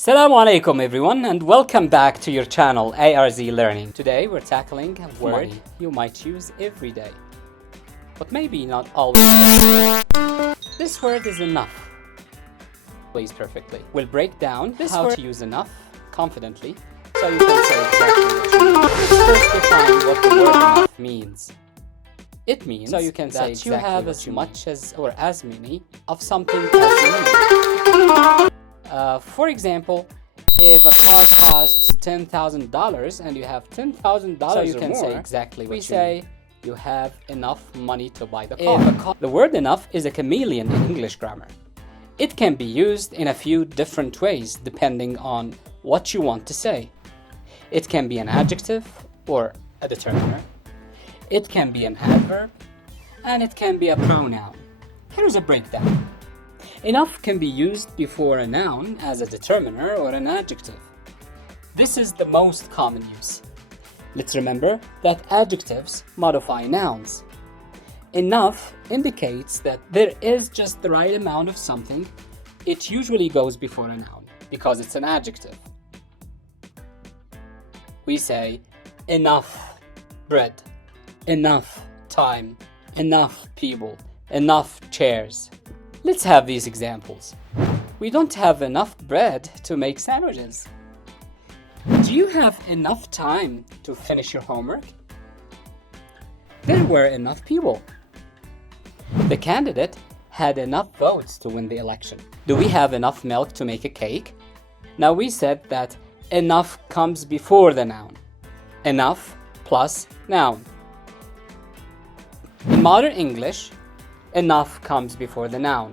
Assalamu alaikum everyone, and welcome back to your channel ARZ Learning. Today we're tackling a word you might use every day, but maybe not always. This word is enough. Plays perfectly. We'll break down how to use enough confidently so you can say exactly what you mean. Let's first define what the word enough means. It means you can say exactly you have as much as or as many of something as you need. For example, if a car costs $10,000 and you have $10,000, so you can say exactly what you say you have enough money to buy the car. The word enough is a chameleon in English grammar. It can be used in a few different ways depending on what you want to say. It can be an adjective or a determiner. It can be an adverb, and it can be a pronoun. Here's a breakdown. Enough can be used before a noun as a determiner or an adjective. This is the most common use. Let's remember that adjectives modify nouns. Enough indicates that there is just the right amount of something. It usually goes before a noun because it's an adjective. We say enough bread, enough time, enough people, enough chairs. Let's have these examples. We don't have enough bread to make sandwiches. Do you have enough time to finish your homework? There were enough people. The candidate had enough votes to win the election. Do we have enough milk to make a cake? Now we said that enough comes before the noun. Enough plus noun. In modern English, enough comes before the noun.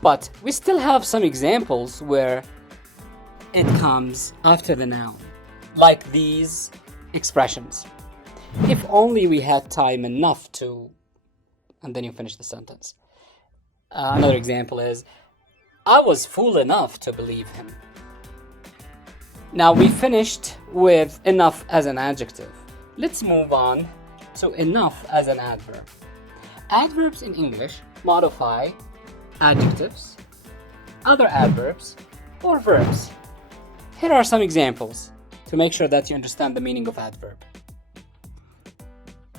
But we still have some examples where it comes after the noun, like these expressions. If only we had time enough to... and then you finish the sentence. Another example is, I was fool enough to believe him. Now we finished with enough as an adjective. Let's move on to enough as an adverb. Adverbs in English modify adjectives, other adverbs, or verbs. Here are some examples to make sure that you understand the meaning of adverb.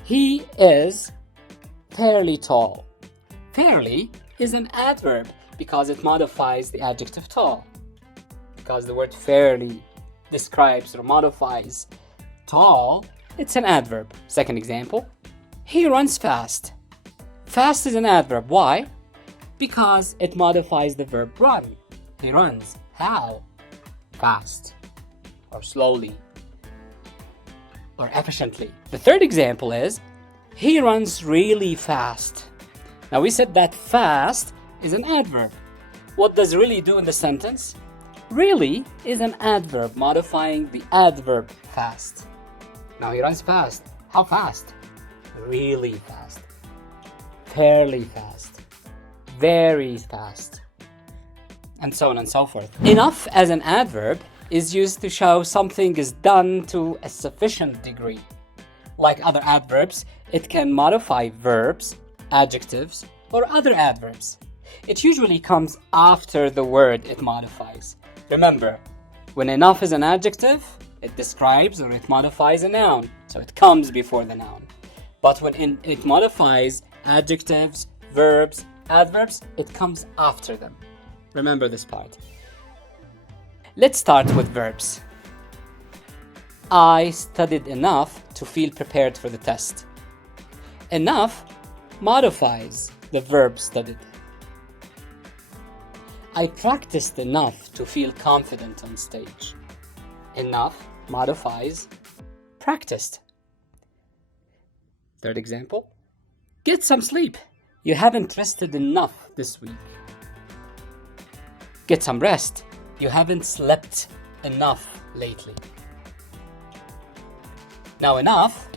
He is fairly tall. Fairly is an adverb because it modifies the adjective tall. Because the word fairly describes or modifies tall, it's an adverb. Second example, he runs fast. Fast is an adverb. Why? Because it modifies the verb run. He runs. How? Fast. Or slowly. Or efficiently. The third example is, he runs really fast. Now we said that fast is an adverb. What does really do in the sentence? Really is an adverb modifying the adverb fast. Now he runs fast. How fast? Really fast. Fairly fast, very fast, and so on and so forth. Enough as an adverb is used to show something is done to a sufficient degree. Like other adverbs, it can modify verbs, adjectives, or other adverbs. It usually comes after the word it modifies. Remember, when enough is an adjective, it describes or it modifies a noun, so it comes before the noun. But when it modifies adjectives, verbs, adverbs, it comes after them. Remember this part. Let's start with verbs. I studied enough to feel prepared for the test. Enough modifies the verb studied. I practiced enough to feel confident on stage. Enough modifies practiced. Third example. Get some sleep. You haven't rested enough this week. Get some rest. You haven't slept enough lately. Now enough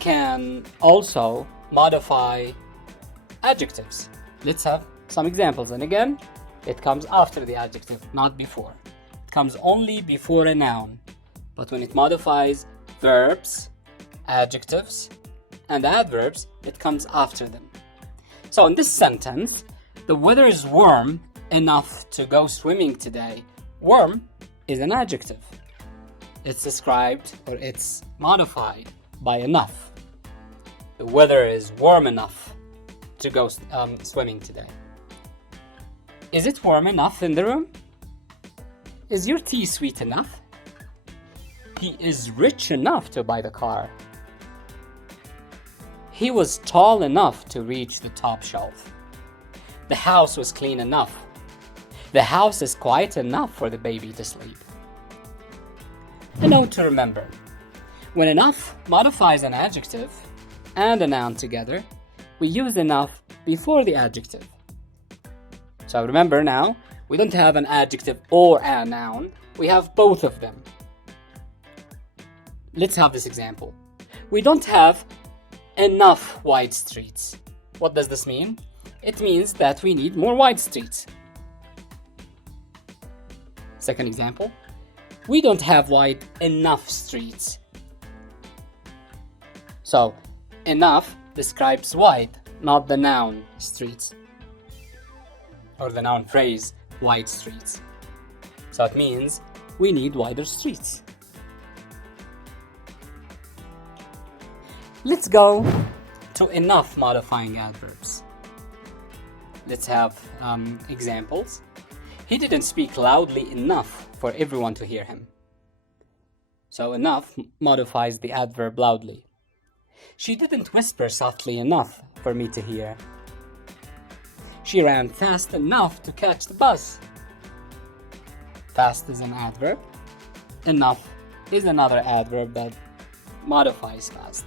can also modify adjectives. Let's have some examples. And again, it comes after the adjective, not before. It comes only before a noun. But when it modifies verbs, adjectives, and adverbs, it comes after them. So in this sentence, the weather is warm enough to go swimming today. Warm is an adjective. It's described or it's modified by enough. The weather is warm enough to go swimming today. Is it warm enough in the room? Is your tea sweet enough? He is rich enough to buy the car. He was tall enough to reach the top shelf. The house was clean enough. The house is quiet enough for the baby to sleep. A note to remember. When enough modifies an adjective and a noun together, we use enough before the adjective. So remember now, we don't have an adjective or a noun. We have both of them. Let's have this example. We don't have enough wide streets. What does this mean? It means that we need more wide streets. Second example. We don't have wide enough streets. So, enough describes wide, not the noun streets. Or the noun phrase, wide streets. So it means we need wider streets. Let's go to enough modifying adverbs. Let's have examples. He didn't speak loudly enough for everyone to hear him. So enough modifies the adverb loudly. She didn't whisper softly enough for me to hear. She ran fast enough to catch the bus. Fast is an adverb. Enough is another adverb that modifies fast.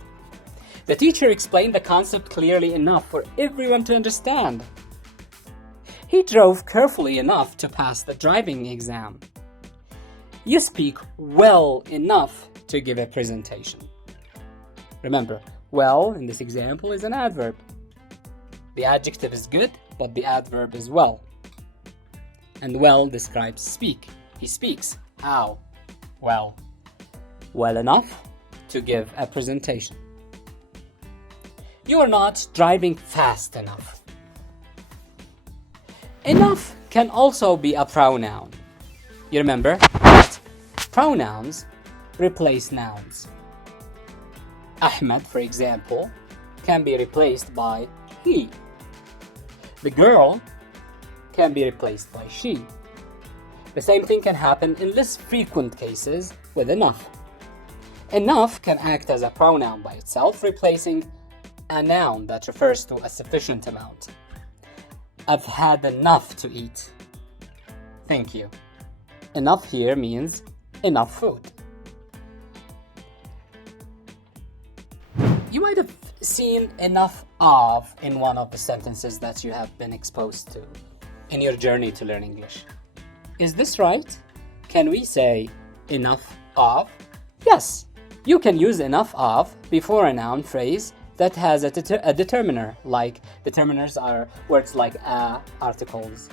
The teacher explained the concept clearly enough for everyone to understand. He drove carefully enough to pass the driving exam. You speak well enough to give a presentation. Remember, well in this example is an adverb. The adjective is good, but the adverb is well. And well describes speak. He speaks. How? Well. Well enough to give a presentation. You are not driving fast enough. Enough can also be a pronoun. You remember that pronouns replace nouns. Ahmed, for example, can be replaced by he. The girl can be replaced by she. The same thing can happen in less frequent cases with enough. Enough can act as a pronoun by itself, replacing a noun that refers to a sufficient amount. I've had enough to eat. Thank you. Enough here means enough food. You might have seen enough of in one of the sentences that you have been exposed to in your journey to learn English. Is this right? Can we say enough of? Yes, you can use enough of before a noun phrase that has a determiner. Like determiners are words like articles,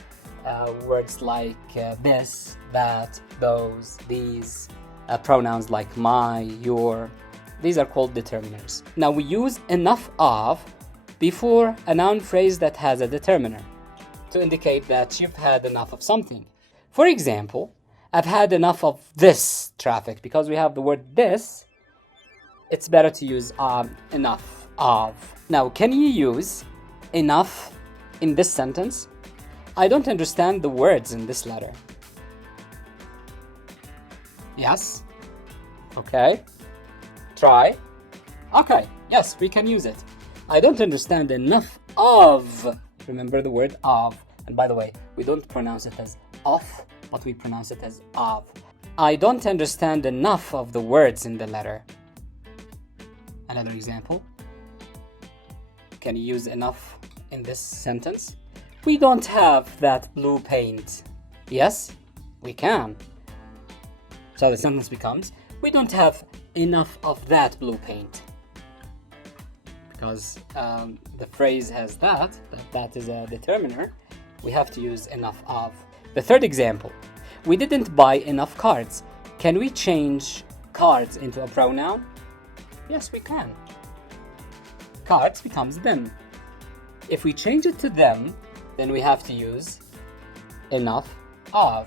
words like this, that, those, these, pronouns like my, your. These are called determiners. Now we use enough of before a noun phrase that has a determiner to indicate that you've had enough of something. For example, I've had enough of this traffic. Because we have the word this, it's better to use enough of. Now, can you use enough in this sentence? I don't understand the words in this letter. Yes? Okay. Try. Okay. Yes, we can use it. I don't understand enough of. Remember the word of. And by the way, we don't pronounce it as of, but we pronounce it as of. I don't understand enough of the words in the letter. Another example. Can you use enough in this sentence? We don't have that blue paint. Yes, we can. So the sentence becomes, we don't have enough of that blue paint. Because the phrase has that is a determiner, we have to use enough of. The third example, we didn't buy enough cards. Can we change cards into a pronoun? Yes, we can. Cards becomes them. If we change it to them, then we have to use enough of.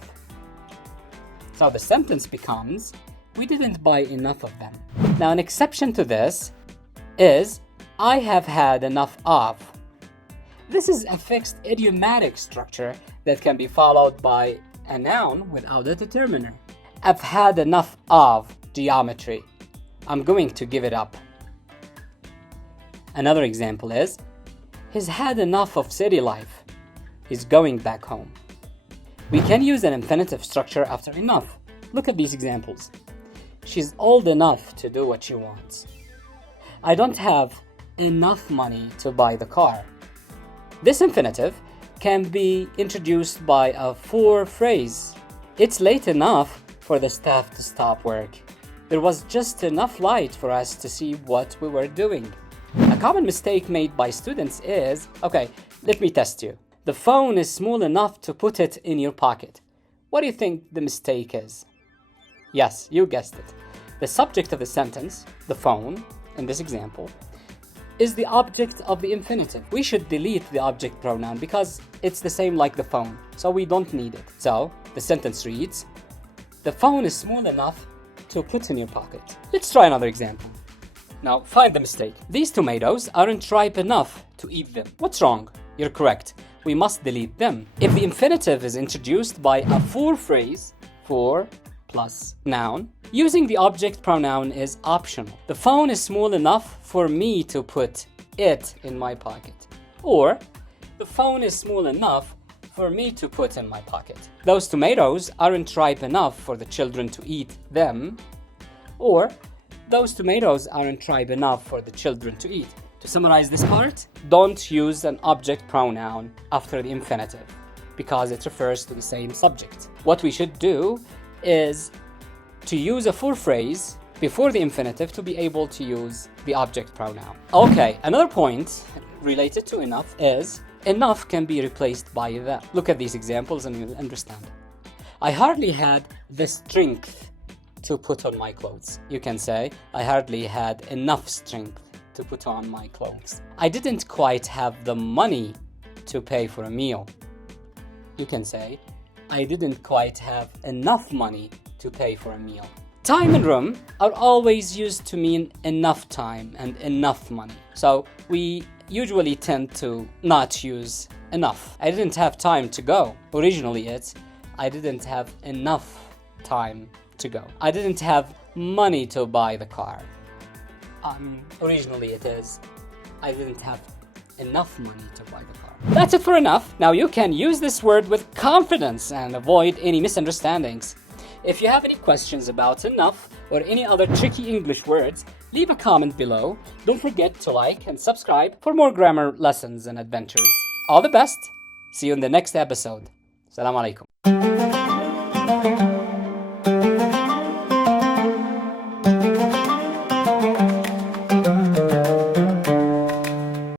So the sentence becomes, we didn't buy enough of them. Now an exception to this is, I have had enough of. This is a fixed idiomatic structure that can be followed by a noun without a determiner. I've had enough of geometry. I'm going to give it up. Another example is, he's had enough of city life. He's going back home. We can use an infinitive structure after enough. Look at these examples. She's old enough to do what she wants. I don't have enough money to buy the car. This infinitive can be introduced by a for phrase. It's late enough for the staff to stop work. There was just enough light for us to see what we were doing. A common mistake made by students is, okay, let me test you. The phone is small enough to put it in your pocket. What do you think the mistake is? Yes, you guessed it. The subject of the sentence, the phone, in this example, is the object of the infinitive. We should delete the object pronoun because it's the same like the phone, so we don't need it. So the sentence reads, the phone is small enough to put in your pocket. Let's try another example. Now find the mistake. These tomatoes aren't ripe enough to eat them. What's wrong? You're correct. We must delete them. If the infinitive is introduced by a for phrase, for plus noun, using the object pronoun is optional. The phone is small enough for me to put it in my pocket. Or, the phone is small enough for me to put in my pocket. Those tomatoes aren't ripe enough for the children to eat them. Or, those tomatoes aren't ripe enough for the children to eat. To summarize this part, don't use an object pronoun after the infinitive because it refers to the same subject. What we should do is to use a for phrase before the infinitive to be able to use the object pronoun. Okay, another point related to enough is enough can be replaced by the. Look at these examples and you'll understand. I hardly had the strength to put on my clothes. You can say, I hardly had enough strength to put on my clothes. I didn't quite have the money to pay for a meal. You can say, I didn't quite have enough money to pay for a meal. Time and room are always used to mean enough time and enough money. So we usually tend to not use enough. I didn't have time to go. Originally it's, I didn't have enough time to go. I didn't have money to buy the car. Originally it is, I didn't have enough money to buy the car. That's it for enough. Now you can use this word with confidence and avoid any misunderstandings. If you have any questions about enough or any other tricky English words, leave a comment below. Don't forget to like and subscribe for more grammar lessons and adventures. All the best. See you in the next episode. Assalamu alaikum.